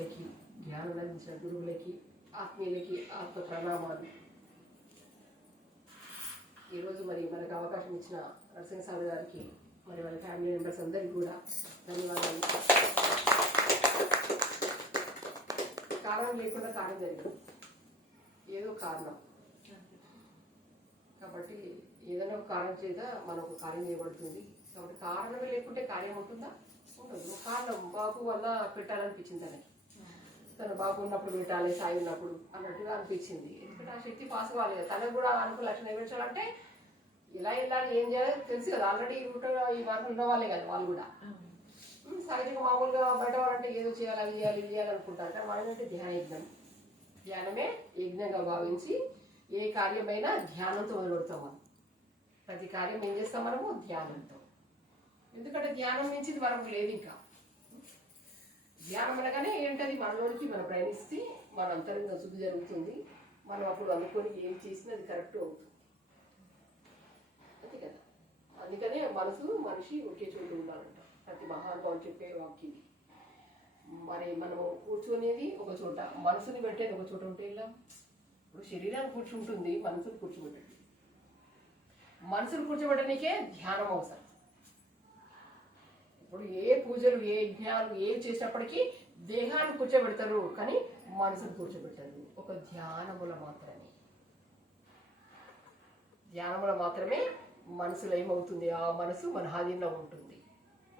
ఆత్మీయులకి, జ్ఞానం అందించిన గురువులకి, ఆత్మీయులకి ఆత్మ ప్రణామాలు. ఈరోజు మరి మనకు అవకాశం ఇచ్చిన నరసింహస్వామి గారికి మరి వాళ్ళ ఫ్యామిలీ మెంబర్స్ అందరికీ కూడా ధన్యవాదాలు. కారణం లేకుండా కార్యం జరిగింది, ఏదో కారణం కాబట్టి ఏదైనా ఒక కారణం చేత మనకు కార్యం చేయబడుతుంది. కాబట్టి కారణమే లేకుంటే కార్యం ఉంటుందా? ఉండదు. కారణం బాబు వల్ల పెట్టాలనిపించింది తనకి, తన బాబు ఉన్నప్పుడు పెట్టాలి, సాయి ఉన్నప్పుడు అన్నట్టుగా అనిపించింది. ఎందుకంటే ఆ శక్తి పాస్ కావాలి కదా, తనకు కూడా అనుకున్న లక్ష్యం నెరవేర్చాలంటే ఇలా వెళ్ళాలి, ఏం చేయాలి తెలుసు కదా. ఆల్రెడీ ఈ వారం ఉన్న వాళ్ళే కదా వాళ్ళు కూడా. సాయిగా మామూలుగా బయట వాళ్ళంటే ఏదో చేయాలి, అది చేయాలి, ఇది చేయాలి అనుకుంటారంటే వాళ్ళంటే ధ్యాన యజ్ఞం, ధ్యానమే యజ్ఞంగా భావించి ఏ కార్యమైనా ధ్యానంతో మొదలుపెడతాం. మనం ప్రతి కార్యం ఏం చేస్తాం మనము ధ్యానంతో. ఎందుకంటే ధ్యానం నుంచి మనకు లేదు. ఇంకా ధ్యానం అనగానే ఏంటది, మనలోనికి మనం ప్రయాణిస్తే మన అంతరంగ శుద్ధి జరుగుతుంది. మనం అప్పుడు అనుకొని ఏం చేసినా అది కరెక్ట్ అవుతుంది, అంతే కదా. అందుకనే మనిషి ఒకే చోటు ఉండాలంట. ప్రతి మహానుభావులు చెప్పే వాక్యం. మరి మనము కూర్చునేది ఒక చోట, మనసుని పెట్టేది ఒక చోట ఉంటే ఇలా. ఇప్పుడు శరీరాన్ని కూర్చుంటుంది, మనసుని కూర్చోబెట్టండి. మనసును కూర్చోబెట్టడానికే ధ్యానం అవసరం. ఇప్పుడు ఏ పూజలు, ఏ యజ్ఞాలు ఏ చేసినప్పటికీ దేహాన్ని కూర్చోబెడతారు, కానీ మనసును కూర్చోబెట్టరు. ఒక ధ్యానముల మాత్రమే మనసులో ఏమవుతుంది, ఆ మనసు మన ఆధీనంలో ఉంటుంది,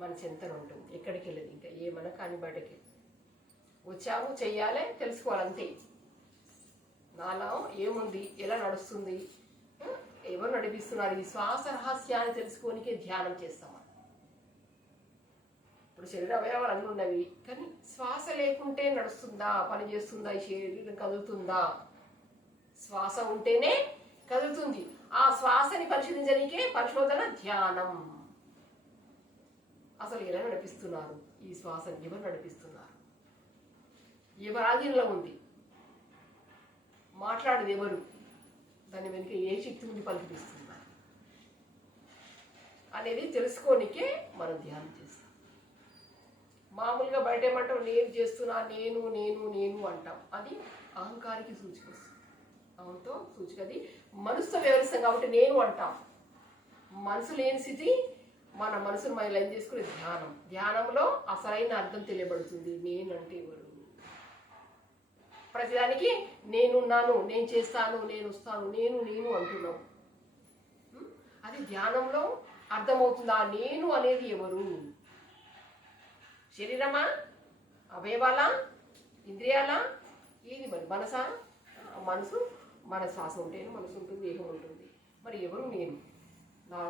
మన చింతన ఉంటుంది, ఎక్కడికి వెళ్ళదు. ఇంకా ఏమన్నా కానీ బయటకి వచ్చాము చెయ్యాలి, తెలుసుకోవాలంతే. నాలో ఏముంది, ఎలా నడుస్తుంది, ఎవరు నడిపిస్తున్నారు, ఈ శ్వాస రహస్యాన్ని తెలుసుకోనికే ధ్యానం చేస్తాం. ఇప్పుడు శరీర అవయవాలు అన్నీ ఉన్నవి, కానీ శ్వాస లేకుంటే నడుస్తుందా, పని చేస్తుందా, ఈ శరీరం కదులుతుందా? శ్వాస ఉంటేనే కదులుతుంది. ఆ శ్వాసని పరిశోధించడానికే పరిశోధన ధ్యానం. అసలు ఎలా నడిపిస్తున్నారు ఈ శ్వాసని, ఎవరు నడిపిస్తున్నారు, ఎవరి ఆధీనంలో ఉంది, మాట్లాడేది ఎవరు, దాని వెనుక ఏ శక్తి నుండి పలికిపిస్తున్నారు అనేది తెలుసుకోనికే మనం ధ్యానం చేస్తాం. మామూలుగా బయట ఏమంటాం, నేను చేస్తున్నా, నేను నేను నేను అంటాం. అది అహంకారికి సూచిక వస్తుంది. అహంతో సూచిక అది మనసుతో వ్యవహరిస్తాం కాబట్టి నేను అంటాం. మనసు లేని స్థితి మన మనసును మనం లైన్ చేసుకునే ధ్యానం. ధ్యానంలో అసలైన అర్థం తెలియబడుతుంది. నేను అంటే ఎవరు, ప్రతిదానికి నేనున్నాను, నేను చేస్తాను, నేను వస్తాను, నేను నేను అంటున్నాం. అది ధ్యానంలో అర్థమవుతుంది. ఆ నేను అనేది ఎవరు? శరీరమా, అవయవాలా, ఇంద్రియాలా, ఏది మరి మనసా? మనసు, మన శ్వాస ఉంటేనే మనసు ఉంటుంది, దేహం ఉంటుంది. మరి ఎవరు నేను?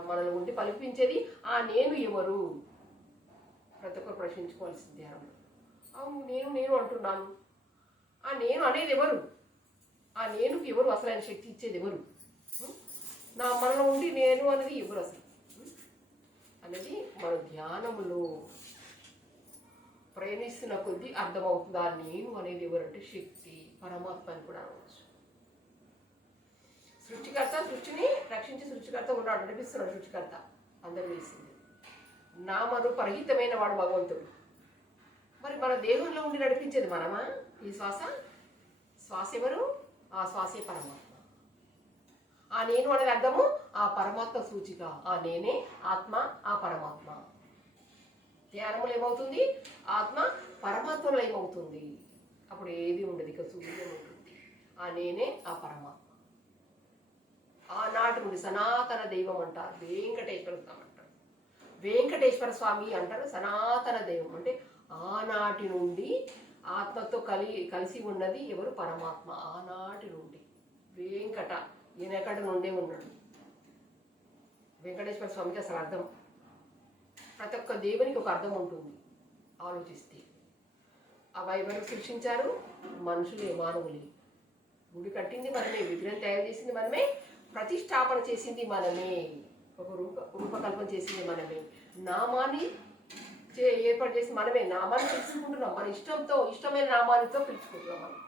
మనలో ఉండి పలిపించేది ఆ నేను ఎవరు? ప్రతి ఒక్కరు ప్రశ్నించుకోవాల్సింది ధ్యానంలో. అవును నేను నేను అంటున్నాను, ఆ నేను అనేది ఎవరు? ఆ నేనుకి ఎవరు అసలైన శక్తి ఇచ్చేది ఎవరు? మనలో ఉండి నేను అనేది ఎవరు అసలు అనేది మన ధ్యానములో ప్రయాణిస్తున్న కొద్దీ అర్థమవుతుంది. ఆ నేను అనేది ఎవరంటే శక్తి, పరమాత్మ అని కూడా అనవచ్చు. సృష్టికర్త, సృష్టిని రక్షించి సృష్టికర్త ఉన్నాడు, నడిపిస్తున్నాడు సృష్టికర్త, అందరూ వేసింది. నామరూపరహితమైన వాడు భగవంతుడు. మరి మన దేహంలో ఉండి నడిపించేది మనమా? ఈ శ్వాస ఎవరు? ఆ శ్వాసే పరమాత్మ. ఆ నేను అనేది అర్థము ఆ పరమాత్మ సూచిక. ఆ నేనే ఆత్మ, ఆ పరమాత్మ. ధ్యానములు ఏమవుతుంది, ఆత్మ పరమాత్మలో ఏమవుతుంది. అప్పుడు ఏది ఉండదు, ఇక శూన్యం ఉంటుంది. ఆ నేనే ఆ పరమాత్మ. ఆనాటి నుండి సనాతన దైవం అంటారు, వెంకటేశ్వర స్వామి అంటారు, వెంకటేశ్వర స్వామి అంటారు. సనాతన దైవం అంటే ఆనాటి నుండి ఆత్మతో కలిసి ఉన్నది ఎవరు? పరమాత్మ. ఆనాటి నుండి వెంకట, ఈయనకటి నుండే ఉన్నాడు. వెంకటేశ్వర స్వామికి అసలు అర్థం, ప్రతి ఒక్క దేవునికి ఒక అర్థం ఉంటుంది ఆలోచిస్తే. అవి ఎవరు సృష్టించారు? మనుషులే, మానవులే. గుడి కట్టింది మనమే, విగ్రహం తయారు చేసింది మనమే, ప్రతిష్టాపన చేసింది మనమే, ఒక రూపకల్పన చేసింది మనమే, నామాన్ని ఏర్పాటు చేసి మనమే నామాన్ని పిలుచుకుంటున్నాం. మన ఇష్టంతో, ఇష్టమైన నామానితో పిలుచుకుంటున్నాం. మనం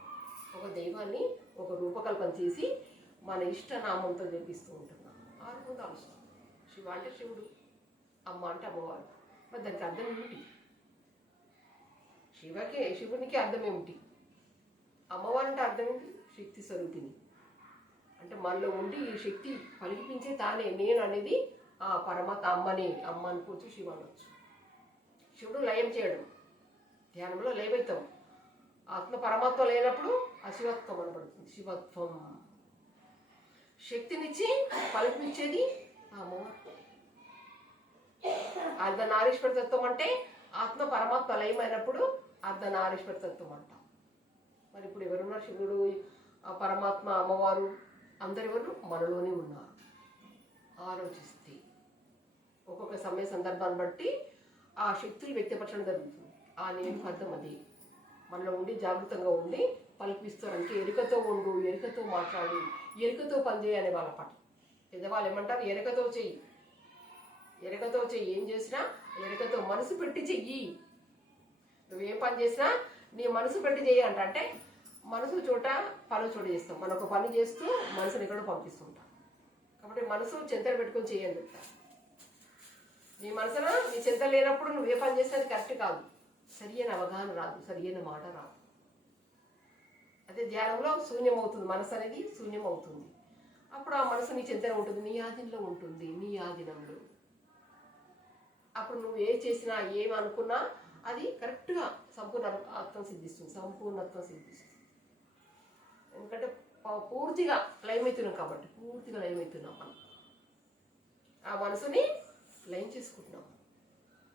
ఒక దైవాన్ని ఒక రూపకల్పన చేసి మన ఇష్ట నామంతో జరిపిస్తూ ఉంటున్నాం. ఆరుకుంది అవసరం. శివ అంటే శివుడు, అమ్మ అంటే అమ్మవారు. మరి దానికి అర్థం ఏమిటి? శివునికి అర్థం ఏమిటి? అమ్మవారు అంటే అర్థం ఏంటి? శక్తి స్వరూపిణి అంటే మనలో ఉండి ఈ శక్తి పలికిపించే తానే నేను అనేది ఆ పరమాత్మ అమ్మ అనుకోవచ్చు, శివ అనవచ్చు. శివుడు లయం చేయడం, ధ్యానంలో లయమవుతాం. ఆత్మ పరమాత్మ లేనప్పుడు అశివత్వం అనబడుతుంది. శివత్వం శక్తినిచ్చి పలికిపించేది ఆ అమ్మవారు. అర్ధనారీశ్వర తత్వం అంటే ఆత్మ పరమాత్మ లయమైనప్పుడు అర్ధనారీశ్వర తత్వం అంటాం. మరి ఇప్పుడు ఎవరున్నారు? శివుడు, పరమాత్మ, అమ్మవారు అందరెవరు మనలోనే ఉన్నారు. ఆలోచిస్తే ఒక్కొక్క సమయ సందర్భాన్ని బట్టి ఆ శక్తులు వ్యక్తపరచడం జరుగుతుంది. ఆ నేను అర్థం అది మనలో ఉండి జాగృతంగా ఉండి పలిపిస్తారంటే ఎరుకతో ఉండు, ఎరుకతో మాట్లాడు, ఎరుకతో పనిచేయి అనే వాళ్ళ పాట. పెద్దవాళ్ళు ఏమంటారు? ఎరుకతో చెయ్యి, ఎరుకతో చెయ్యి. ఏం చేసినా ఎరుకతో మనసు పెట్టి చెయ్యి. నువ్వేం పని చేసినా నీ మనసు పెట్టి చెయ్యి అంటే మనసు చోట పని చోట చేస్తాం. మనం ఒక పని చేస్తూ మనసుని ఎక్కడో పంపిస్తుంటాం. కాబట్టి మనసు చెంతలు పెట్టుకొని చేయని చెప్తారు. నీ మనసున నీ చెంత లేనప్పుడు నువ్వు ఏ పని చేస్తే అది కరెక్ట్ కాదు, సరి అయిన అవగాహన రాదు, సరి అయిన మాట రాదు. అదే ధ్యానంలో శూన్యం అవుతుంది, మనసు అనేది శూన్యం అవుతుంది. అప్పుడు ఆ మనసు నీ చెంతనే ఉంటుంది, నీ ఆధీనంలో ఉంటుంది, నీ ఆధీనంలో. అప్పుడు నువ్వు ఏ చేసినా ఏమనుకున్నా అది కరెక్ట్గా సంపూర్ణత్వం సిద్ధిస్తుంది, సంపూర్ణత్వం సిద్ధిస్తుంది. ఎందుకంటే పూర్తిగా లయమవుతున్నాం కాబట్టి, పూర్తిగా లయమవుతున్నాం మనం. ఆ మనసుని లయం చేసుకుంటున్నాం,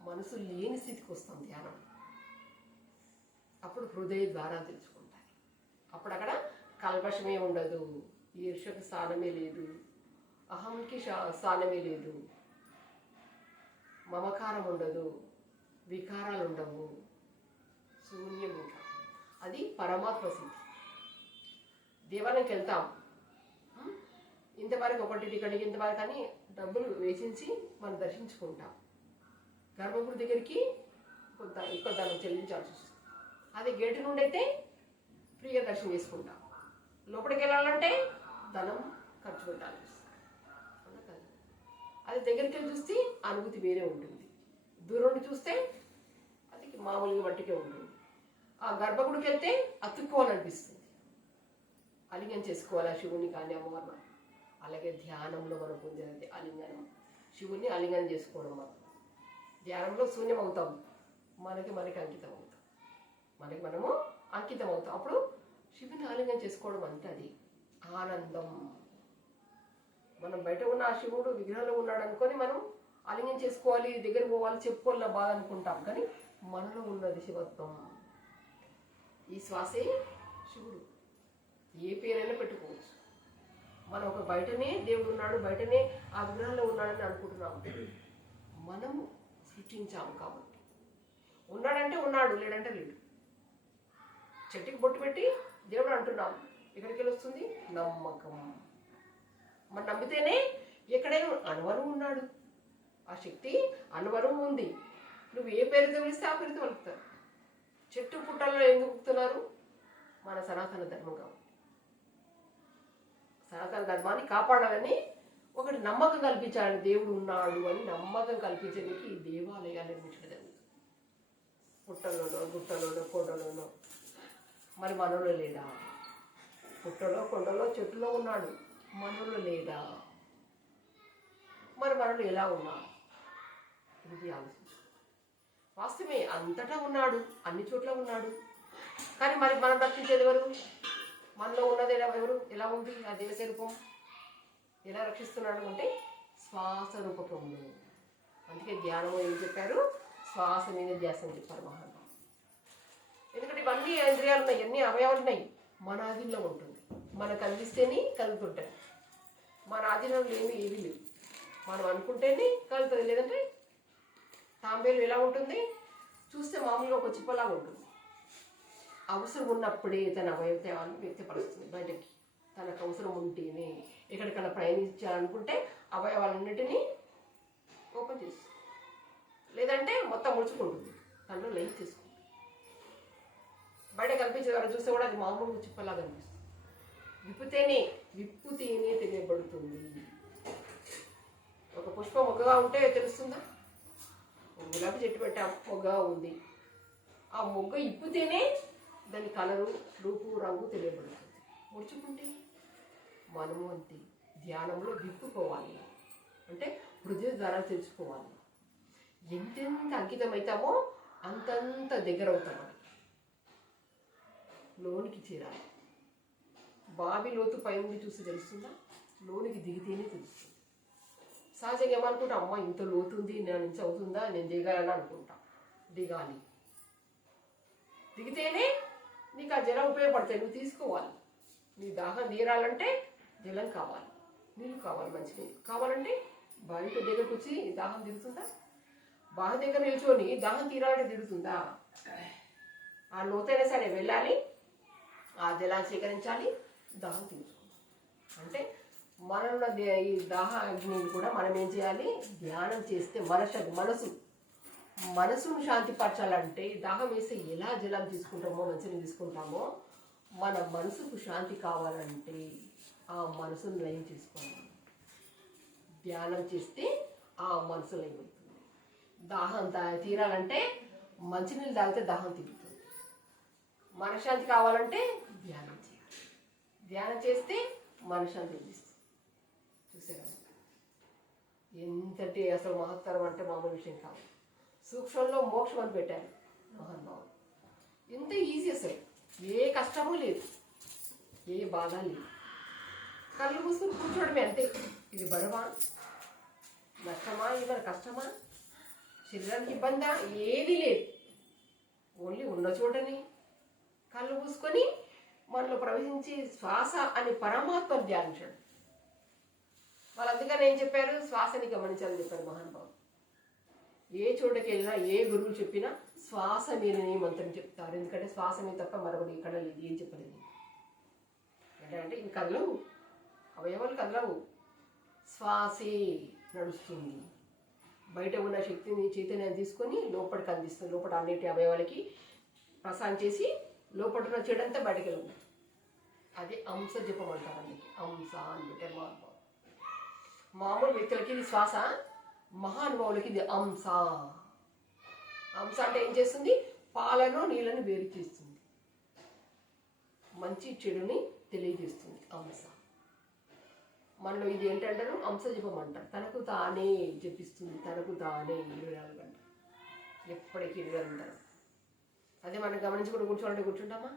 మనసు లేని స్థితికి వస్తాం ధ్యానం. అప్పుడు హృదయ ద్వారా తెలుసుకుంటాయి. అప్పుడు అక్కడ కల్మషమే ఉండదు, ఈర్ష్యకు స్థానమే లేదు, అహంకి స్థానమే లేదు, మమకారం ఉండదు, వికారాలు ఉండవు, శూన్యం. ఇంకా అది పరమాత్మ స్థితి. దేవాలయంకి వెళ్తాం, ఇంతవరకు ఒకటి టికెట్కి ఇంతవరకు అని డబ్బులు వేచించి మనం దర్శించుకుంటాం. గర్భగుడి దగ్గరికి కొంత ఎక్కువ ధనం చెల్లించాల్సి వస్తుంది. అదే గేటు నుండి అయితే ఫ్రీగా దర్శనం చేసుకుంటాం. లోపలికి వెళ్ళాలంటే ధనం ఖర్చు పెట్టాల్సి వస్తుంది. అది దగ్గరికి వెళ్ళి చూస్తే అనుభూతి వేరే ఉంటుంది, దూరం నుండి చూస్తే అది మామూలుగా బట్టికే ఉంటుంది. ఆ గర్భగుడికి వెళ్తే అతుక్కోవాలనిపిస్తుంది, అలింగనం చేసుకోవాలి శివుని కానీ అమ్మవారిని. అలాగే ధ్యానంలో మనం పొందేది అలింగనం, శివుని అలింగనం చేసుకోవడం. మనం ధ్యానంలో శూన్యం అవుతాం, మనకి అంకితం అవుతాం, మనము అంకితం అవుతాం. అప్పుడు శివుని ఆలింగనం చేసుకోవడం అంటే అది ఆనందం. మనం బయట ఉన్న ఆ శివుడు విగ్రహంలో ఉన్నాడు అనుకొని మనం ఆలింగనం చేసుకోవాలి, దగ్గర పోవాలి, చెప్పుకోవాలి బాధ అనుకుంటాం. కానీ మనలో ఉన్నది శివత్వం. ఈ శ్వాసే శివుడు, ఏ పేరైనా పెట్టుకోవచ్చు. మనం ఒక బయటనే దేవుడు ఉన్నాడు, బయటనే ఆ విగ్రహంలో ఉన్నాడని అనుకుంటున్నాము. మనము సృష్టించాము కాబట్టి ఉన్నాడంటే ఉన్నాడు, లేడంటే లేడు. చెట్టుకి బొట్టు పెట్టి దేవుడు అంటున్నాం, ఎక్కడికి వెళ్ళి వస్తుంది? నమ్మకం. మనం నమ్మితేనే ఎక్కడైనా అనువరం ఉన్నాడు, ఆ శక్తి అనువరం ఉంది. నువ్వు ఏ పేరుతో పిలిస్తే ఆ పేరుతో పలుకుతారు. చెట్టు పుట్టల్లో ఎందుకు పుట్టుతున్నారు? మన సనాతన ధర్మం కాబట్టి. సనాతన ధర్మాన్ని కాపాడాలని ఒకటి నమ్మకం కల్పించాలని, దేవుడు ఉన్నాడు అని నమ్మకం కల్పించడానికి ఈ దేవాలయాలు నిర్మించడం జరుగుతుంది. పుట్టలోనో, గుట్టలోనో, కొండలోనో. మరి మనలో లేడా? పుట్టలో, కొండలో, చెట్టులో ఉన్నాడు, మనలో లేడా? మరి మనలో ఎలా ఉన్నాడు? ఇది ఆలోచించు. వాస్తవమే, అంతటా ఉన్నాడు, అన్ని చోట్ల ఉన్నాడు. కానీ మరి మనం రక్షించేది ఎవరు? మనలో ఉన్నది ఎవరు? ఎలా ఉంది ఆ దేవస్వరూపం? ఎలా రక్షిస్తున్నాడు అంటే శ్వాస రూపకంలో. అందుకే ధ్యానం ఏం చెప్పారు? శ్వాస మీద ధ్యాస అని చెప్పారు మహాత్మ. ఎందుకంటే ఇవన్నీ ఇంద్రియాలు ఉన్నాయి, అన్ని అవయవాలు ఉన్నాయి, మన ఆధీనంలో ఉంటుంది. మనకు అందిస్తేనే కలుగుతుంటాయి, మన ఆధీనంలో ఏమీ లేవు. మనం అనుకుంటేనే కలుగుతుంది, లేదంటే తాంబేలు ఎలా ఉంటుంది? చూస్తే మామూలుగా ఒక చిప్పలాగా ఉంటుంది. అవసరం ఉన్నప్పుడే తన అవయవాన్ని వ్యక్తపరుస్తుంది బయటకి. తనకు అవసరం ఉంటేనే ఎక్కడికైనా ప్రయాణించాలనుకుంటే అవయవాలన్నిటినీ ఓపెన్ చేస్తుంది, లేదంటే మొత్తం ముడుచుకుంటుంది, తనలో లైన్ చేసుకుంటుంది. బయట కనిపించే వారు చూస్తే కూడా అది మామూలుగా చిప్పలాగా కనిపిస్తుంది. విప్పుతేనే తెలియబడుతుంది. ఒక పుష్పం మొగ్గగా ఉంటే తెలుస్తుందా? గులాబీ చెట్టు పెట్టాం, మొగ్గగా ఉంది, ఆ మొగ్గ ఇప్పితేనే దాని కలరు రూపు రంగు తెలియబడుతుంది. ముడుచుకుంటే మనము అంతే ధ్యానంలో విప్పుకోవాలి, అంటే హృదయ ద్వారా తెలుసుకోవాలి. ఎంతెంత అంకితమవుతామో అంతంత దగ్గర అవుతామని లోనికి చేరాలి. బావి లోతు పైనుండి చూసి తెలుస్తుందా? లోనికి దిగితేనే తెలుస్తుంది. సహజంగా ఏమనుకుంటా, అమ్మ ఇంత లోతుంది, నేను నుంచి అవుతుందా, నేను దిగాలని అనుకుంటా. దిగాలి, దిగితేనే నీకు ఆ జలం ఉపయోగపడతాయి. నువ్వు తీసుకోవాలి. నీ దాహం తీరాలంటే జలం కావాలి, నీళ్ళు కావాలి, మంచి నీళ్ళు కావాలంటే బావి దగ్గరకు వచ్చి దాహం తీరుతుందా? బావి దగ్గర నిల్చొని దాహం తీరాలంటే తీరుతుందా? ఆ లోతైనా సరే వెళ్ళాలి, ఆ జలాన్ని సేకరించాలి, దాహం తీర్చుకోవాలి. అంటే మనలో ఈ దాహ అగ్నిని కూడా మనం ఏం చేయాలి? ధ్యానం చేస్తే మనసును శాంతిపరచాలంటే దాహం వేస్తే ఎలా జలం తీసుకుంటామో, మంచిని తీసుకుంటామో, మన మనసుకు శాంతి కావాలంటే ఆ మనసును లయం చేసుకోవాలి. ధ్యానం చేస్తే ఆ మనసు లయం అవుతుంది. దాహం తీరాలంటే మంచినీళ్ళు తాగితే దాహం తీరుతుంది. మనశ్శాంతి కావాలంటే ధ్యానం చేయాలి. ధ్యానం చేస్తే మనశ్శాంతి లభిస్తుంది. చూసారా ఎంతటి అసలు మహత్తరం అంటే మామూలు విషయం కాదు. సూక్ష్మంలో మోక్షం అని పెట్టారు మహానుభావులు. ఎంత ఈజీ అసలు, ఏ కష్టము లేదు, ఏ బాధ లేదు. కళ్ళు మూసుకుని కూర్చోవడమే అంతే. ఇది బరువా, నష్టమా, ఏమైనా కష్టమా, శరీరానికి ఇబ్బందా, ఏది లేదు. ఓన్లీ ఉన్న చోటని కళ్ళు మూసుకొని మనలో ప్రవేశించి శ్వాస అని పరమాత్మను ధ్యానించాడు. వాళ్ళు అందుకని ఏం చెప్పారు? శ్వాసని గమనించాలని చెప్పారు మహానుభావులు. ఏ చోటకి వెళ్ళినా, ఏ గురువు చెప్పినా శ్వాస మీదనే మంత్రం చెప్తారు. ఎందుకంటే శ్వాస మీద తప్ప మరొకటి ఇక్కడ లేదు, ఏం చెప్పలేదు. అంటే ఇవి కదలవు, అవయవాలు కదలవు, శ్వాసే నడుస్తుంది. బయట ఉన్న శక్తిని, చైతన్యాన్ని తీసుకొని లోపలికి అందిస్తుంది. లోపల అన్నిటి అవయవాలకి ప్రసారం చేసి లోపల ఉన్న చెడంతా బయటకు వెళ్ళదు. అది అంశ జపం అంటారు. అందుకే అంశ అని పెట్టారు మహానుభావులు. మామూలు వ్యక్తులకి ఇది శ్వాస, మహానుభావులకి ఇది అంశ. అంశ అంటే ఏం చేస్తుంది? పాలను నీళ్ళను వేరు చేస్తుంది, మంచి చెడుని తెలియజేస్తుంది అంశ. మనలో ఇది ఏంటంటారు? అంశ జపం అంటారు. తనకు తానే జపిస్తుంది, తనకు తానే 24 గంటలు, ఎప్పటికీ 24 గంటలు. అదే మనం గమనించుకుంటూ కూర్చోవాలంటే కూర్చుంటామా?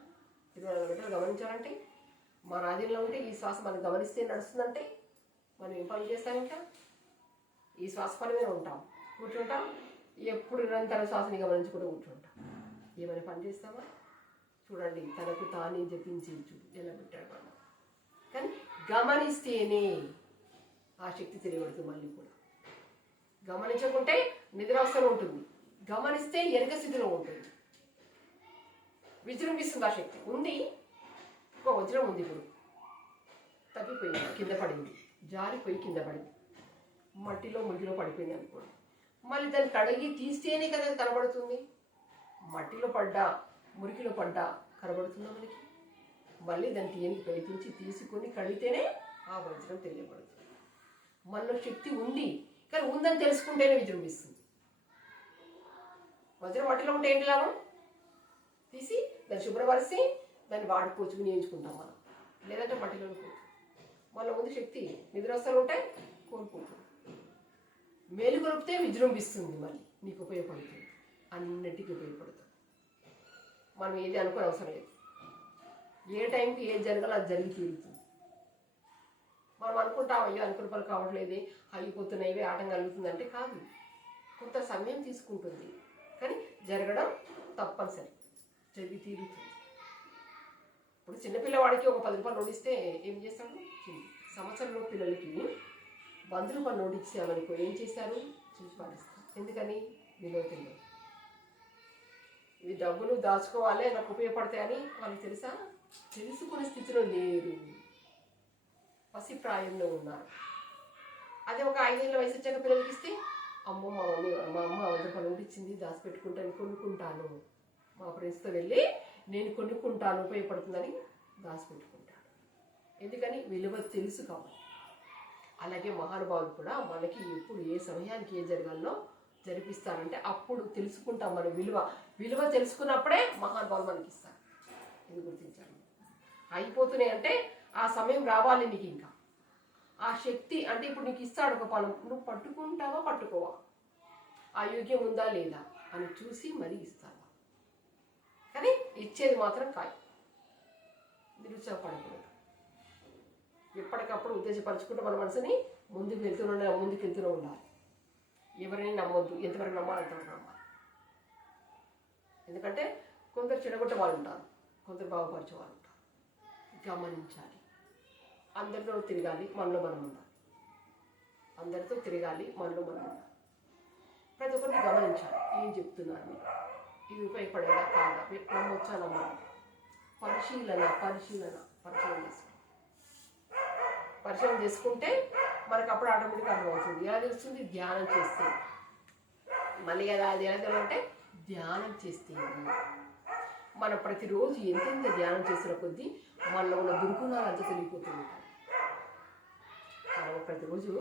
24 గంటలు గమనించాలంటే మన ఆధీనంలో ఉంటే ఈ శ్వాస మనం గమనిస్తే నడుస్తుందంటే మనం ఏం పని చేస్తాం? ఇంకా ఈ శ్వాస పని మీద ఉంటాం, కూర్చుంటాం, ఎప్పుడు నిరంతరం శ్వాసని గమనించుకుంటూ కూర్చుంటాం. ఏమైనా పని చేస్తామా? చూడండి, తనకు తానే జపించు ఎలా పెట్టాడు మనం. కానీ గమనిస్తేనే ఆ శక్తి తెలియబడుతుంది. మళ్ళీ కూడా గమనించకుంటే నిద్రావస్థలో ఉంటుంది, గమనిస్తే ఎరుక స్థితిలో ఉంటుంది, విజృంభిస్తుంది. ఆ శక్తి ఉంది. ఒక వజ్రం ఉంది, ఇప్పుడు తప్పిపోయింది, కింద పడింది, జారిపోయి కింద పడింది, మట్టిలో మురికిలో పడిపోయింది అనుకోండి. మళ్ళీ దాన్ని కడిగి తీస్తేనే కదా కనబడుతుంది. మట్టిలో పడ్డా, మురికిలో పడ్డా కనబడుతుందా మనకి? మళ్ళీ దాన్ని తీయనికి ప్రయత్నించి తీసుకొని కడిగితేనే ఆ వజ్రం తెలియబడుతుంది. మనలో శక్తి ఉంది, కానీ ఉందని తెలుసుకుంటేనే విజృంభిస్తుంది. వజ్రం మట్టిలో ఉంటే ఏంటి లాభం? తీసి దాన్ని శుభ్రపరిచి దాన్ని వాడుకోవచ్చు, వినియోగించుకుంటాం మనం. లేదంటే మట్టిలో మనలో ఉంది శక్తి. నిద్రావస్థలు ఉంటాయి, కోల్పోతుంది. మేలుకొలిపితే విజృంభిస్తుంది, మళ్ళీ నీకు ఉపయోగపడుతుంది, అన్నిటికీ ఉపయోగపడుతుంది. మనం ఏది అనుకోని అవసరం లేదు. ఏ టైంకి ఏది జరగాలో అది జరిగి తీరుతుంది. మనం అనుకుంటాం, అయ్యో అనుకున్న పనులు కావట్లేదు, అయిపోతున్నాయి, ఆటం కలుగుతుంది అంటే కాదు. కొంత సమయం తీసుకుంటుంది, కానీ జరగడం తప్పనిసరి, జరిగి తీరుతుంది. ఇప్పుడు చిన్నపిల్లవాడికి ఒక 10 రూపాయలు నోట్ ఇస్తే ఏం చేస్తాడు? సంవత్సరంలో పిల్లలకి 100 రూపాయలు నోట్ ఇచ్చామనుకో ఏం చేస్తారు? చూసి పాటిస్తారు. ఎందుకని? విలువ తెలియదు. ఇవి డబ్బులు దాచుకోవాలి, నాకు ఉపయోగపడతాయని వాళ్ళకి తెలుసా? తెలుసుకునే స్థితిలో లేరు, పసిప్రాయంలో ఉన్నారు. అదే ఒక 5 ఏళ్ళ వయసు వచ్చాక పిల్లలకి ఇస్తే, అమ్మో మా అమ్మ 100 రూపాయలు నోట్ ఇచ్చింది, దాచిపెట్టుకుంటాను, కొనుక్కుంటాను, మా ఫ్రెండ్స్తో వెళ్ళి నేను కొనుక్కుంటాను, ఉపయోగపడుతుందని దాచిపెట్టుకుంటాను. ఎందుకని? విలువ తెలుసు కాబట్టి. అలాగే మహానుభావులు కూడా మనకి ఎప్పుడు ఏ సమయానికి ఏ జరగాలో జరిపిస్తారంటే అప్పుడు తెలుసుకుంటాం మన విలువ. విలువ తెలుసుకున్నప్పుడే మహానుభావులు మనకి ఇస్తారు. ఇది గుర్తించాలి. అయిపోతున్నాయి అంటే ఆ సమయం రావాలి నీకు. ఇంకా ఆ శక్తి అంటే ఇప్పుడు నీకు ఇస్తాడు ఒక పొలం, నువ్వు పట్టుకుంటావా పట్టుకోవా, ఆ యోగ్యం ఉందా లేదా అని చూసి మరీ ఇస్తావా. కానీ ఇచ్చేది మాత్రం కాయ. నిరుత్సాహపడకూడదు. ఎప్పటికప్పుడు ఉద్దేశపరచుకుంటూ మన మనసుని ముందుకు వెళ్తూనే ఉండాలి. ఎవరిని నమ్మొద్దు. ఎంతవరకు నమ్మాలి అంతవరకు నమ్మాలి. ఎందుకంటే కొందరు చెడగొట్టే వాళ్ళు ఉంటారు, కొందరు బాగుపరిచే వాళ్ళు ఉంటారు. గమనించాలి. అందరితో తిరగాలి, మనలో మనం ఉండాలి. అందరితో తిరగాలి, మనలో మనం ఉండాలి. ప్రతి ఒక్కరిని గమనించాలి. ఏం చెప్తున్నాను, ఇది ఉపయోగపడేదా కాదా, నమ్మొచ్చా నమ్మాలి. పరిశీలన చేసుకుంటే మనకు అప్పుడు ఆటోమేటిక్గా అర్థమవుతుంది. ఎలా తెలుస్తుంది? ధ్యానం చేస్తే. మళ్ళీ కదా అది ఎలా తెలియాలంటే ధ్యానం చేస్తే. మనం ప్రతిరోజు ఎంతెంత ధ్యానం చేసిన కొద్దీ మనలో ఉన్న దుర్గుణాలు అంతా తెలియపోతుంది. మనం ప్రతిరోజు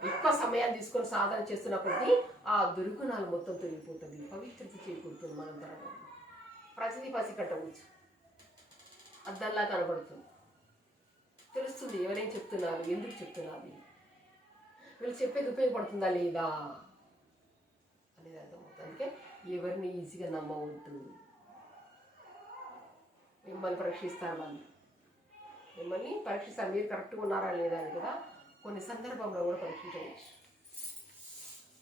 ఎక్కువ సమయాన్ని తీసుకొని సాధన చేస్తున్న కొద్దీ ఆ దుర్గుణాలు మొత్తం తొలగిపోతుంది. పవిత్రత చేకూరుతుంది. మనం ధర్మం ప్రతిదీ పసికట్టవచ్చు. అద్దంలా కనబడుతుంది. తెలుస్తుంది ఎవరేం చెప్తున్నారు, ఎందుకు చెప్తున్నారు, వీళ్ళు చెప్పేది ఉపయోగపడుతుందా లేదా అనేది అర్థమవుతుంది. అందుకే ఎవరిని ఈజీగా నమ్మవద్దు. మిమ్మల్ని పరీక్షిస్తారు. మిమ్మల్ని పరీక్షిస్తారు. మీరు కరెక్ట్గా ఉన్నారా లేదా అని కూడా కొన్ని సందర్భంలో కూడా పరీక్షించవచ్చు.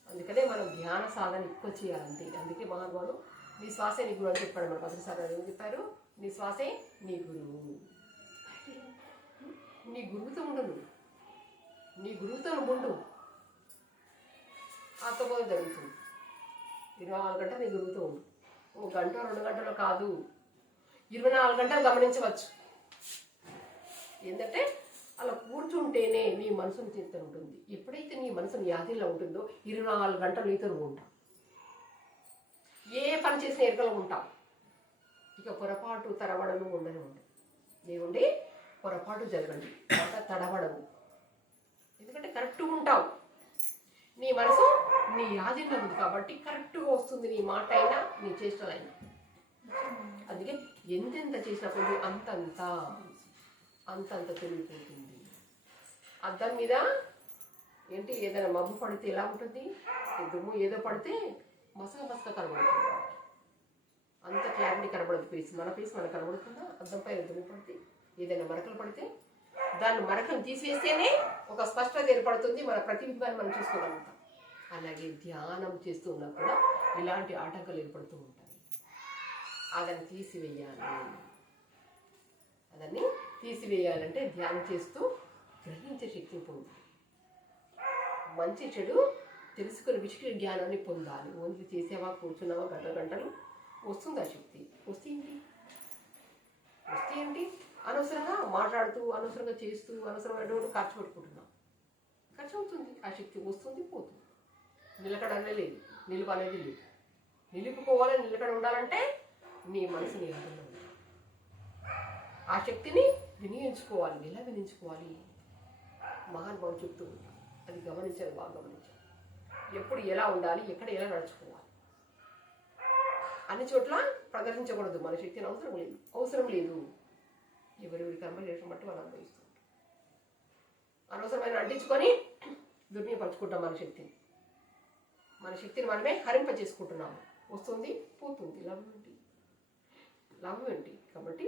అందుకనే మనం ధ్యాన సాధన ఎక్కువ చేయాలంతే. అందుకే మహానుభావులు నీ శ్వాసే నీ గురువు అని చెప్పాడు. మన పత్రిసారి ఏం చెప్పారు? నీ శ్వాసే నీ గురువు. నీ గురువుతో ఉండు, నీ గురువుతో ఉండు. ఆత్మబోధ జరుగుతుంది. 24 గంటలు నీ గురువుతో ఉండు. 1 గంట 2 గంటలు కాదు, 24 గంటలు గమనించవచ్చు. ఏంటంటే అలా కూర్చుంటేనే నీ మనసుని చింతన ఉంటుంది. ఎప్పుడైతే నీ మనసుని యాదిలో ఉంటుందో 24 గంటలు నీతో ఉంటావు. ఏ పని చేసిన ఎరకలో ఉంటావు. ఇక పొరపాటు తడబడలు ఉండనే ఉండవు. నీవుండి పొరపాటు జరగండి, తడబడవు. ఎందుకంటే కరెక్ట్గా ఉంటావు. నీ మనసు నీ యాదిలో ఉంది కాబట్టి కరెక్ట్గా వస్తుంది. నీ మాట అయినా నీ చేష్టలైనా. అందుకే ఎంతెంత చేసినప్పుడు అంతంత తెలిగిపోతుంది. అద్దం మీద ఏంటి ఏదైనా మబ్బు పడితే ఎలా ఉంటుంది, దుమ్ము ఏదో పడితే మసక కనబడుతుంది. అంత క్లారిటీ కనబడదు. మన ఫేస్ మనకు కనబడుతుందా? అద్దం పైన దుమ్ము పడితే, ఏదైనా మరకలు పడితే దాన్ని మరకలు తీసివేస్తేనే ఒక స్పష్టత ఏర్పడుతుంది. మన ప్రతిబింబాన్ని మనం చూసుకోగలుగుతాం. అలాగే ధ్యానం చేస్తూ ఉన్నా కూడా ఇలాంటి ఆటంకాలు ఏర్పడుతూ ఉంటాయి. అదని తీసివేయాలంటే ధ్యానం చేస్తూ గ్రహించే శక్తిని పొందాలి. మంచి చెడు తెలుసుకుని విషయ జ్ఞానాన్ని పొందాలి. ఓన్లీ చేసేవా, కూర్చున్నావా, గంటలు వస్తుంది ఆ శక్తి. వస్తే ఏంటి అనవసరంగా మాట్లాడుతూ, అనవసరంగా చేస్తూ, అనవసరమైన ఖర్చు పెట్టుకుంటున్నాం. ఖర్చు అవుతుంది. ఆ శక్తి వస్తుంది, పోతుంది. నిలకడ అనేది లేదు, నిలుపు అనేది లేదు. నిలుపుకోవాలి, నిలకడ ఉండాలంటే నీ మనసుని యాదంలో ఉండాలి. ఆ శక్తిని వినియోగించుకోవాలి. ఎలా వినియోగించుకోవాలి? మహానుభావులు చెప్తూ ఉంటారు. అది గమనించాలి, బాగా గమనించాలి. ఎప్పుడు ఎలా ఉండాలి, ఎక్కడ ఎలా నడుచుకోవాలి. అన్ని చోట్ల ప్రదర్శించకూడదు. మన శక్తిని అవసరం లేదు. ఎవరెవరి కర్మ చేసిన బట్టి వాళ్ళు అనుభవిస్తారు. అనవసరమైన అంటించుకొని దుర్వినియోగపరచుకుంటాం మన శక్తిని మనమే హరింప చేసుకుంటున్నాము. వస్తుంది, పోతుంది. లాభం ఏంటి? కాబట్టి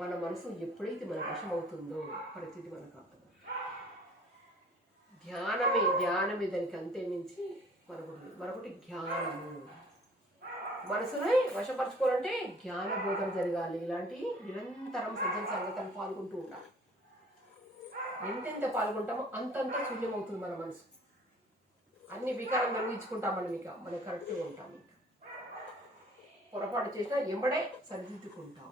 మన మనసు ఎప్పుడైతే మన వశం అవుతుందో పరిస్థితి మనకు అర్థం. ధ్యానమే దానికి అంతే మించి మరొకటి జ్ఞానము. మనసుని వశపరచుకోవాలంటే జ్ఞాన బోధన జరగాలి. ఇలాంటి నిరంతరం సజ్జన సంగతులు పాల్గొంటూ ఉండాలి. ఎంతెంత పాల్గొంటామో అంతంత శూన్యమవుతుంది మన మనసు. అన్ని వికారం నిర్వహించుకుంటాం. మనం కరెక్ట్గా ఉంటాం. ఇంకా పొరపాటు చేసినా ఎంబడే సరిదిద్దుకుంటాం.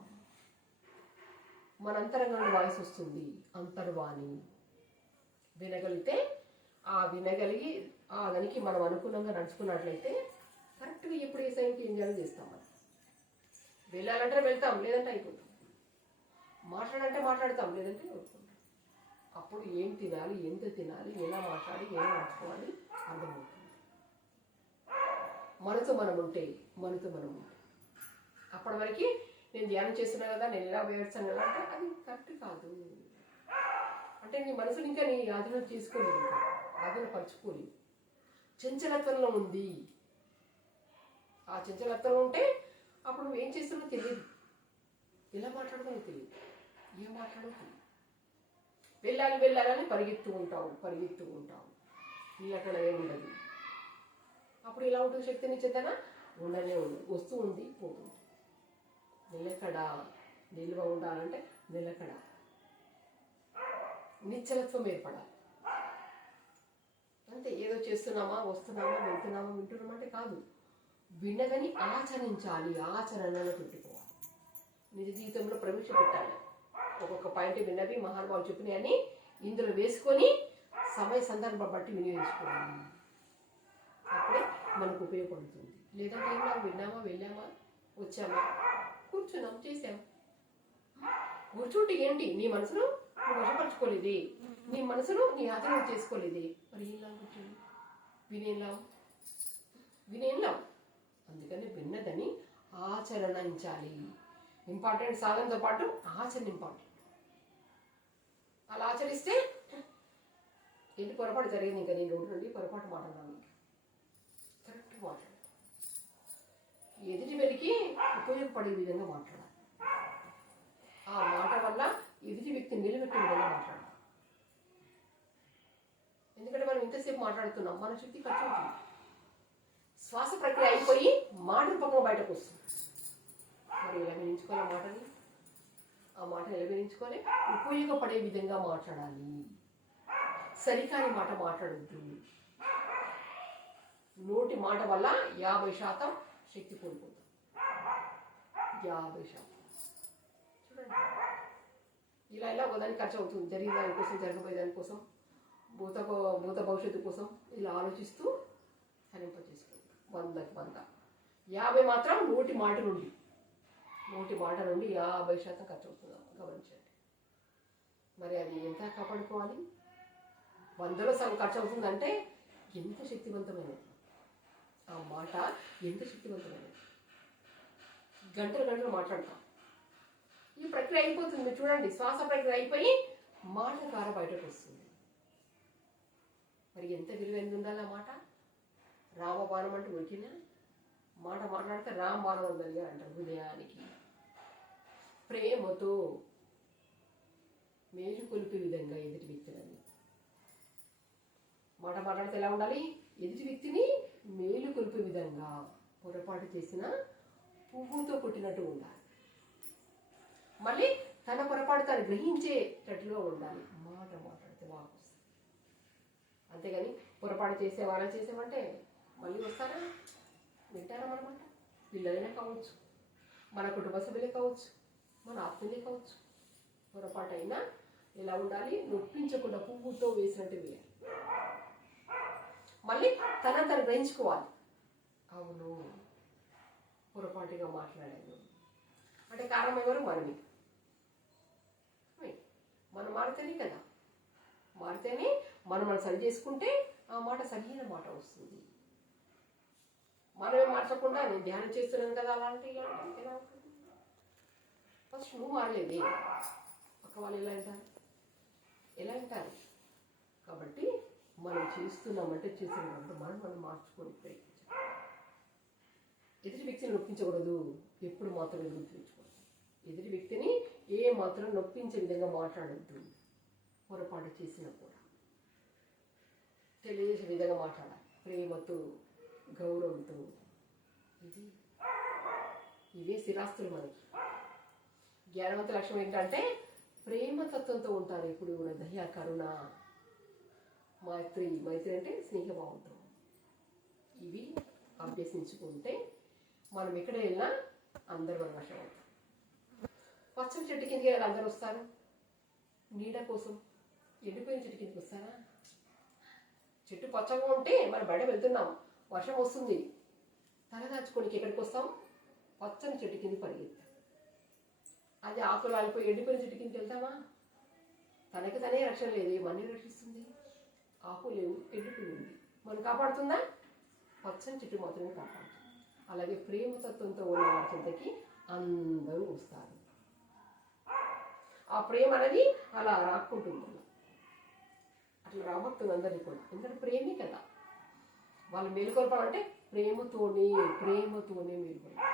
మన అంతరంగంలో వాయిస్ వస్తుంది, అంతర్వాణి. వినగలిగితే దానికి మనం అనుకూలంగా నడుచుకున్నట్లయితే కరెక్ట్గా ఎప్పుడు ఏ సైన్కి ఏం చేయాలో చేస్తాం. మనం వెళ్ళాలంటే వెళ్తాం, లేదంటే అయిపోతాం. మాట్లాడంటే మాట్లాడతాం, లేదంటే వదులుకుంటాం. అప్పుడు ఏం తినాలి, ఎంత తినాలి, ఎలా మాట్లాడి, ఎలా నడుచుకోవాలి అర్థమవుతుంది. మనతో మనం ఉంటే అప్పటి వరకు నేను ధ్యానం చేస్తున్నా కదా, నేను ఎలా వేయొచ్చాను కదా అంటే అది కరెక్ట్ కాదు. అంటే నీ మనసుని ఇంకా నీ ఆధీనం చేసుకోలేదు, ఇంకా ఆధీనపరచుకోలేదు, చంచలత్వంలో ఉంది. ఆ చంచలత్వంలో ఉంటే అప్పుడు నువ్వు ఏం చేస్తున్నావు తెలియదు, ఎలా మాట్లాడుతానో తెలియదు, ఏం మాట్లాడో తెలియదు. వెళ్ళాలని పరిగెత్తు ఉంటావు, అక్కడ ఏముండదు. అప్పుడు ఎలా ఉంటుంది శక్తి నిశ్చేతన? ఉండనే ఉండదు, వస్తూ ఉంది పోతుంది. నిలకడ, నిల్వ ఉండాలంటే నిలకడ, నిశ్చలత్వం ఏర్పడాలి. అంతే, ఏదో చేస్తున్నామా, వస్తున్నామా, వెళ్తున్నామా, వింటున్నామా అంటే కాదు. విన్నదని ఆచరించాలి, ఆచరణలో పెట్టుకోవాలి, నిజ జీవితంలో ప్రవేశపెట్టాలి. ఒక్కొక్క పాయింట్ విన్నవి మహానుభావులు చెప్పినాయి అని ఇందులో వేసుకొని సమయ సందర్భం బట్టి వినియోగించుకోవాలి. అప్పుడే మనకు ఉపయోగపడుతుంది. లేదంటే ఏం నాకు విన్నామా, వెళ్ళామా, వచ్చామా, కూర్చున్నాం, చేసాం. కూర్చుంటే ఏంటి, నీ మనసును నువ్వు వశపరచుకోలేదే, నీ మనసును నీ ఆధీనం చేసుకోలేదే, మరి ఏం లాభం కూర్చోండి, వినేం లాభం. అందుకని విన్నదని ఆచరించాలి. ఇంపార్టెంట్, సాధనతో పాటు ఆచరణ ఇంపార్టెంట్. అలా ఆచరిస్తే ఏంటి పొరపాటు జరిగింది, ఇంకా నేను రోడ్డు నుండి పొరపాటు మాట్లాడాను, కరెక్ట్ మాట్లాడాలి, ఎదుటి వ్యక్తికి ఉపయోగపడే విధంగా మాట్లాడాలి. ఆ మాట వల్ల ఎదుటి వ్యక్తిని నిలబెట్టే విధంగా మాట్లాడాలి. ఎందుకంటే మనం ఇంతసేపు మాట్లాడుతున్నాం, మన శక్తి ఖర్చు అవుతుంది. శ్వాస ప్రక్రియ అయిపోయి మాట రూపంగా బయటకు వస్తుంది. మరి ఎలా వినించుకోవాలి మాటని? ఆ మాటను ఎలా వినించుకోవాలి? ఉపయోగపడే విధంగా మాట్లాడాలి. సరికాని మాట మాట్లాడద్దు. నోటి మాట వల్ల 50% శక్తి కోల్పోతాం. 50%. చూడండి, ఇలా ఒకదానికి ఖర్చు అవుతుంది. జరిగిన దానికోసం, జరగబోయే దానికోసం, భూత భవిష్యత్తు కోసం ఇలా ఆలోచిస్తూ హరింపజేసుకుంటాం. 100కి 100. 50 మాత్రం నోటి మాట నుండి 50% ఖర్చు అవుతుందా గమనించండి. మరి అది ఎంత కాపాడుకోవాలి? 100లో సగం ఖర్చు అవుతుందంటే ఎంత శక్తివంతమైనది ఆ మాట, ఎంత శక్తివంతమైనది. గంటలు మాట్లాడతాం, ఈ ప్రక్రియ అయిపోతుంది. మీరు చూడండి, శ్వాస ప్రక్రియ అయిపోయి మాట కార బయటకు వస్తుంది. మరి ఎంత విలువైనది ఉండాలి ఆ మాట. రామబాణం అంటే ఉరికినా మాట మాట్లాడితే రామబాణం ఉండాలి అంటారు. హృదయానికి ప్రేమతో మేలు కొలిపే విధంగా ఎదుటి వ్యక్తులని మాట మాట్లాడితే ఎలా ఉండాలి? ఎదుటి వ్యక్తిని మేలు కొలిపే విధంగా, పొరపాటు చేసిన పువ్వుతో కొట్టినట్టు ఉండాలి. మళ్ళీ తన పొరపాటు తను గ్రహించేటట్టుగా ఉండాలి. మాట మాట్లాడితే బాగా వస్తుంది. అంతేగాని పొరపాటు చేసేమంటే మళ్ళీ వస్తారా? వింటారా మనమాట? పిల్లలైనా కావచ్చు, మన కుటుంబ సభ్యులే కావచ్చు, మన ఆత్మీయులే కావచ్చు. పొరపాటు అయినా ఎలా ఉండాలి? నొప్పించకుండా పువ్వుతో వేసినట్టు వేయాలి. మళ్ళీ తను గ్రహించుకోవాలి. అవును, పొరపాటుగా మాట్లాడాను అంటే కారణం ఎవరు? మనమే. మనం మారితేనే కదా, మారితేనే మనం సరి చేసుకుంటే ఆ మాట సరైన మాట వస్తుంది. మనమే మార్చకుండా నేను ధ్యానం చేస్తున్నాను కదా అలాంటి ఎలా ఉంటుంది? ఫస్ట్ నువ్వు మారలేదే, పక్క వాళ్ళు ఎలా వింటారు? కాబట్టి మనం చేస్తున్నామంటే చేస్తున్నప్పుడు మనం మార్చుకొని ప్రయత్నించాలి. ఎదుటి వ్యక్తిని నొప్పించకూడదు. ఎప్పుడు మాత్రం గుర్తుంచుకోవాలి, ఎదుటి వ్యక్తిని ఏ మాత్రం నొప్పించే విధంగా మాట్లాడద్దు. పొరపాటు చేసినా కూడా తెలియజేసే విధంగా మాట్లాడాలి, ప్రేమతో, గౌరవంతో. ఇవే స్థిరాస్తులు మనకి. జ్ఞానవంత లక్ష్యం ఏంటంటే ప్రేమతత్వంతో ఉంటారు ఎప్పుడు కూడా. దయ, కరుణ, మైత్రి అంటే స్నేహభావంతో. ఇవి అభ్యసించుకుంటే మనం ఎక్కడ వెళ్ళినా అందరు మన వశం అవుతాం. పచ్చని చెట్టు కిందకి అందరు వస్తారు నీడ కోసం. ఎండిపోయిన చెట్టు కిందకి వస్తారా? చెట్టు పచ్చగా ఉంటే మనం బయట వెళ్తున్నాం, వర్షం వస్తుంది, తలదాచుకోనికి ఎక్కడికి వస్తాం? పచ్చని చెట్టు కింద పరిగెత్తాం. అది ఆకులు ఆలిపోయి ఎండిపోయిన చెట్టు కిందకి వెళ్తామా? తనకి తనే రక్షణ లేదు, ఏమన్నీ రక్షిస్తుంది? ఆకు లేవు, ఎండిపోయి ఉంది, మనం కాపాడుతుందా? పచ్చని చెట్టు మాత్రమే కాపాడుతుంది. అలాగే ప్రేమతత్వంతో ఉన్న వారి చెంతకి అందరూ వస్తారు. ఆ ప్రేమ అనేది అలా రాక్కుంటుంది. అట్లా రాబోతుంది అందరినీ కూడా. ఎందుకంటే ప్రేమే కదా. వాళ్ళు మేలుకొల్పాలంటే ప్రేమతోనే మేలుకొల్పాలి.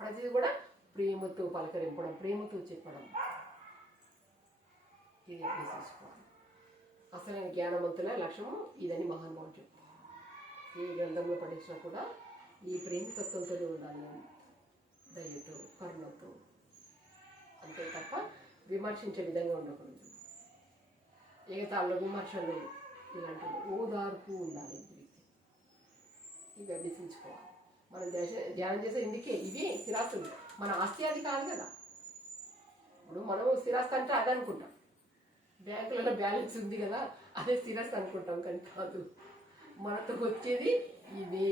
ప్రతిదీ కూడా ప్రేమతో పలకరింపడం, ప్రేమతో చెప్పడం, ఇది అభ్యసించుకోవాలి. అసలైన జ్ఞానవంతుల లక్ష్యము ఇదని మహానుభావులు చెప్తారు. ఏ గ్రంథంలో పఠించినా కూడా ఈ ప్రేమతత్వంతో ఉండాలి, దయతో, కరుణతో, అంతే తప్ప విమర్శించే విధంగా ఉండకూడదు. ఏగతాళ్ళు, విమర్శలు ఇలాంటివి ఓదార్పు ఉండాలి. ఇవి అభ్యసించుకోవాలి. మనం ధ్యానం చేసే ఇందుకే ఇవి స్థిరాస్తులు. మన ఆస్తి అది కాదు కదా. ఇప్పుడు మనం స్థిరాస్తి అంటే అది అనుకుంటాం, బ్యాంకులలో బ్యాలెన్స్ ఉంది కదా అదే స్థిరాస్తి అనుకుంటాం. కానీ కాదు, మనతో వచ్చేది ఇవే.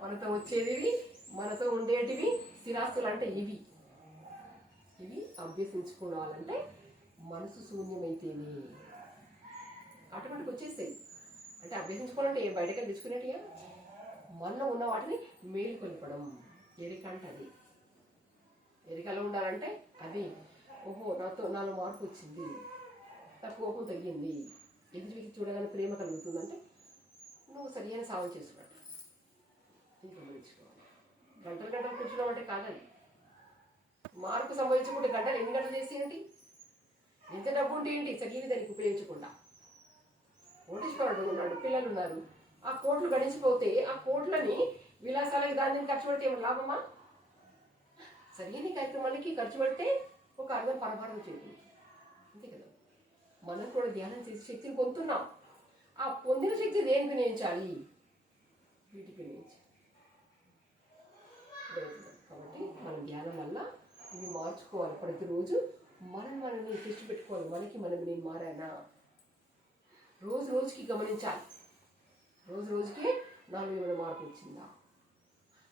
మనతో ఉండేటివి స్థిరాస్తులు అంటే ఇవి అభ్యసించుకోవాలంటే మనసు శూన్యమైతేనే అటువంటికి వచ్చేస్తాయి. అంటే అభ్యసించుకోవాలంటే బయటకి తెచ్చుకునేటిగా మనలో ఉన్న వాటిని మేలుకొల్పడం. ఎరికంటది ఎరికలో ఉండాలంటే అది ఓహో నాలో మార్పు వచ్చింది, నా కోపం తగ్గింది, ఎదుటికి చూడగానే ప్రేమ కలుగుతుందంటే నువ్వు సరియైన సాధన చేసుకోవాలి. ఇంకా గమనించుకోవాలి. గంటలు కూర్చోవడం అంటే కాదని. మార్పు సంభవించకుండా గంటలు ఎన్ని గంటలు చేసేయండి, ఎంత డబ్బు ఉంటే ఏంటి, సగీని దానికి ఉపయోగించకుండా. కోటీశ్వరుడు ఉన్నాడు, పిల్లలు ఉన్నారు, ఆ కోట్లు గడిచిపోతే ఆ కోట్లని విలాసాలకి దాన్ని ఖర్చు పెడితే ఏమైనా లాభమా? సరైన కార్యక్రమాలకి ఖర్చు పెడితే ఒక అర్థం పరమార్థం చేయండి, అంతే కదా. మనం కూడా ధ్యానం చేసి శక్తిని పొందుతున్నాం. ఆ పొందిన శక్తి దేనికి వినియోగించాలి? వీటికి వినియోగించాలి. కాబట్టి మనం ధ్యానం వల్ల ఇవి మార్చుకోవాలి. ప్రతిరోజు మనల్ని దృష్టి పెట్టుకోవాలి. నేను మారానా? రోజుకి గమనించాలి. రోజుకి నాలో ఏమైనా మార్పు వచ్చిందా,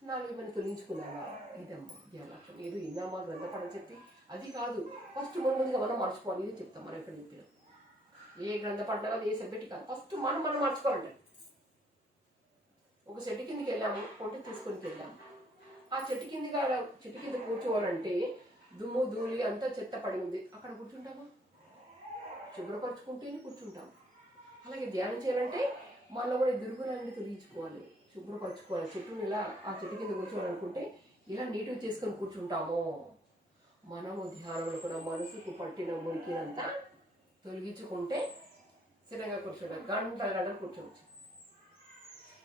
నాలో ఏమైనా తొలగించుకున్నావా? ఇదమ్మా ధ్యాన లక్ష్యం. ఏదో విన్నామా గ్రంథపడని చెప్పి అది కాదు. ఫస్ట్ ముందుగా మనం మార్చుకోవాలి. ఇది చెప్తాం మనం ఎక్కడ చెప్పినా. ఏ గ్రంథపడ్డా కాదు, ఏ సబ్జెక్ట్ కాదు, ఫస్ట్ మనం మార్చుకోవాలంటే. ఒక చెట్టు కిందకి వెళ్ళాము, పొట్టి తీసుకొని వెళ్ళాము. ఆ చెట్టు కింద కూర్చోవాలంటే దుమ్ము ధూళి అంతా చెత్త పడి ఉంది, అక్కడ కూర్చుంటామా? శుభ్రపరచుకుంటేనే కూర్చుంటాం. అలాగే ధ్యానం చేయాలంటే మనలో కూడా దుర్గుణాన్ని తొలగించుకోవాలి, శుభ్రపరచుకోవాలి. చెట్టుని ఇలా ఆ చెట్టు కింద కూర్చోవాలనుకుంటే ఇలా నీట్గా చేసుకొని కూర్చుంటామో, మనము ధ్యానంలో కూడా మనసుకు పట్టిన మురికినంతా తొలగించుకుంటే స్థిరంగా కూర్చోండి. గంటలు కూర్చోవచ్చు.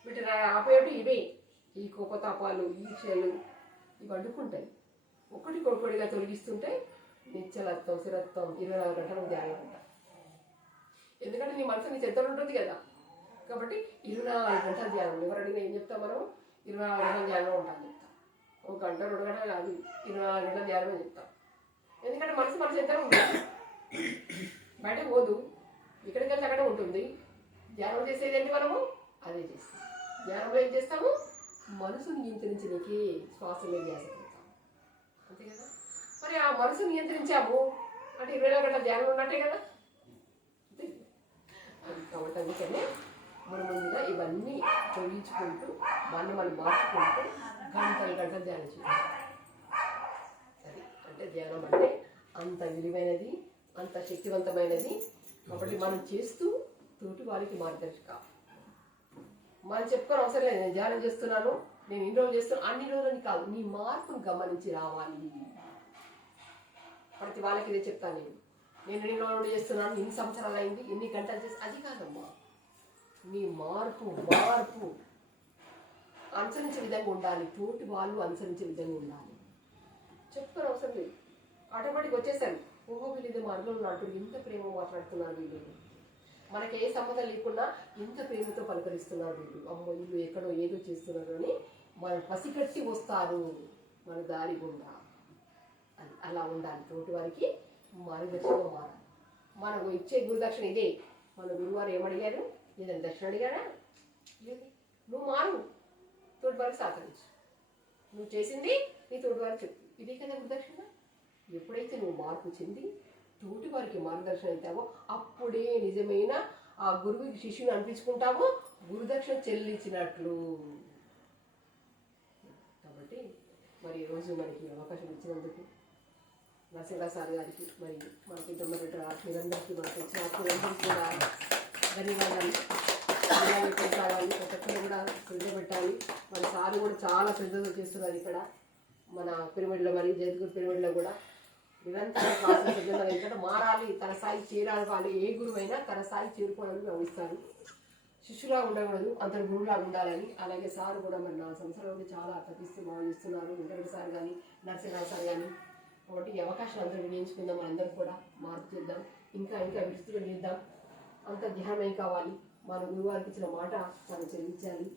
వీటిని ఆపేటు ఇవే, ఈ కోపతాపాలు, ఈర్ష్యలు ఇవి అడ్డుకుంటాయి. ఒక్కొక్కటిగా తొలగిస్తుంటే నిశ్చలత్వం, స్థిరత్వం 24 గంటలు ధ్యానం ఉంటాయి. ఎందుకంటే నీ మనసు నీ చేతుల్లో ఉంటుంది కదా. కాబట్టి 24 గంటల ధ్యానం. ఎవరు అడిగినా ఏం చెప్తాం మనం? 24 గంటల ధ్యానం ఉంటాను చెప్తాం. ఒక గంట 2 గంటలు కాదు, 24 గంటల ధ్యానం చెప్తాం. ఎందుకంటే మనసు చేతుల్లో ఉంటుంది, బయట పోదు, ఇక్కడికి వెళ్తే అక్కడే ఉంటుంది. ధ్యానం చేసేది ఏంటి? మనము అదే చేస్తాం. ధ్యానంలో ఏం చేస్తాము? మనసును నియంత్రించడానికి శ్వాసమే ధ్యాస పెడతాం, అంతే కదా. మరి ఆ మనసు నియంత్రించాము అంటే 24 గంటల ధ్యానం ఉన్నట్టే కదా. కాబట్టి అందుకనే మనం ముందుగా ఇవన్నీ తొలగించుకుంటూ మనం మార్చుకుంటూ గంటలు ధ్యానం చేయాలి. సరే, అంటే ధ్యానం అంటే అంత విలువైనది, అంత శక్తివంతమైనది. కాబట్టి మనం చేస్తూ తోటి వారికి మార్గదర్శక. మనం చెప్పుకోని అవసరం లేదు, నేను ధ్యానం చేస్తున్నాను, నేను ఇన్ని రోజులు చేస్తున్నాను, అన్ని రోజులని కాదు, నీ మార్పును గమనించి రావాలి. ప్రతి వాళ్ళకి ఇదే చెప్తాను. నేను ఎన్ని రోజులు చేస్తున్నాను, ఎన్ని సంవత్సరాలు అయింది, ఎన్ని గంటలు చేసి, అది కాదమ్మా. నీ మార్పు అనుసరించే విధంగా ఉండాలి, తోటి వాళ్ళు అనుసరించే విధంగా ఉండాలి. చెప్పుకోని అవసరం లేదు, ఆటోమేటిక్ వచ్చేసాను. ఓహో వీళ్ళు ఇదే మార్గంలో ఉన్నట్టు ఎంత ప్రేమ మాట్లాడుతున్నారు వీళ్ళు, మనకి ఏ సంబంధం లేకుండా ఎంత ప్రేమతో పలకరిస్తున్నారు వీళ్ళు, అమ్మో వీళ్ళు ఎక్కడో ఏదో చేస్తున్నారు అని మన పసిగట్టి వస్తారు మన దారి గుండా. అది అలా ఉండాలి. తోటి వారికి మార్గదర్శకంగా మారాలి. మనకు ఇచ్చే గురుదక్షిణ ఇదే. మన గురువారు ఏమడిగారు? ఏదైనా దక్షిణ అడిగారా? లేదు. నువ్వు మారు, తోటి వారికి సహకరించు, నువ్వు చేసింది నీ తోటి వారికి చెప్పు, ఇదే కదా గురుదక్షిణ. ఎప్పుడైతే నువ్వు మార్పు చెంది తోటి వారికి మార్గదర్శనం అవుతావో అప్పుడే నిజమైన ఆ గురువుకి శిష్యుని అనిపించుకుంటావో గురుదక్షిణ చెల్లించినట్లు. కాబట్టి మరి ఈరోజు మనకి అవకాశం ఇచ్చినందుకు నరసింహరావు సార్ గారికి మరి మనకి తొమ్మిది ఆత్మీయులందరికీ మనకి ఇచ్చిన ఆత్మీయులందరికీ కూడా ధన్యవాదాలు. కావాలి ప్రతి ఒక్కరు కూడా శ్రద్ధ పెట్టాలి. మన సార్ కూడా చాలా శ్రద్ధగా చేస్తున్నారు ఇక్కడ మన పిరమిడ్లో, మరి జగద్గురు పిరమిడ్లో కూడా నిరంతరం శ్రద్ధగా ఎందుకంటే మారాలి, తన స్థాయికి చేరాలి. వాళ్ళు ఏ గురువు అయినా తన స్థాయికి చేరుకోవడానికి భావిస్తారు. శిష్యులా ఉండకూడదు, అంతటి గురువులా ఉండాలని. అలాగే సార్ కూడా మరి 4 సంవత్సరాలు చాలా తప్పిస్తూ భావిస్తున్నారు. వెంకట సార్ కానీ నరసింహరావు సార్ కానీ. కాబట్టి ఈ అవకాశాలు అందరూ వినియోగించుకుందాం, మనందరం కూడా మార్పు చేద్దాం, ఇంకా ఇంకా విస్తృతం చేద్దాం. అంత ధ్యానమై కావాలి. మన గురువారికి ఇచ్చిన మాట మనం చెల్లించాలి.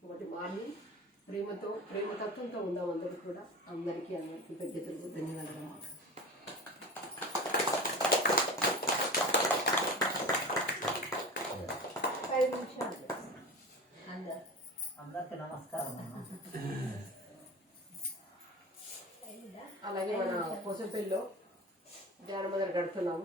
కాబట్టి మారి ప్రేమతత్వంతో ఉందాం అందరికీ కూడా. అందరికీ కృతజ్ఞతలు, ధన్యవాదాలు. అందరికీ నమస్కారం. అలాగే మన పోసంపల్లిలో ధ్యానం మొదలు గడుపుతున్నాము.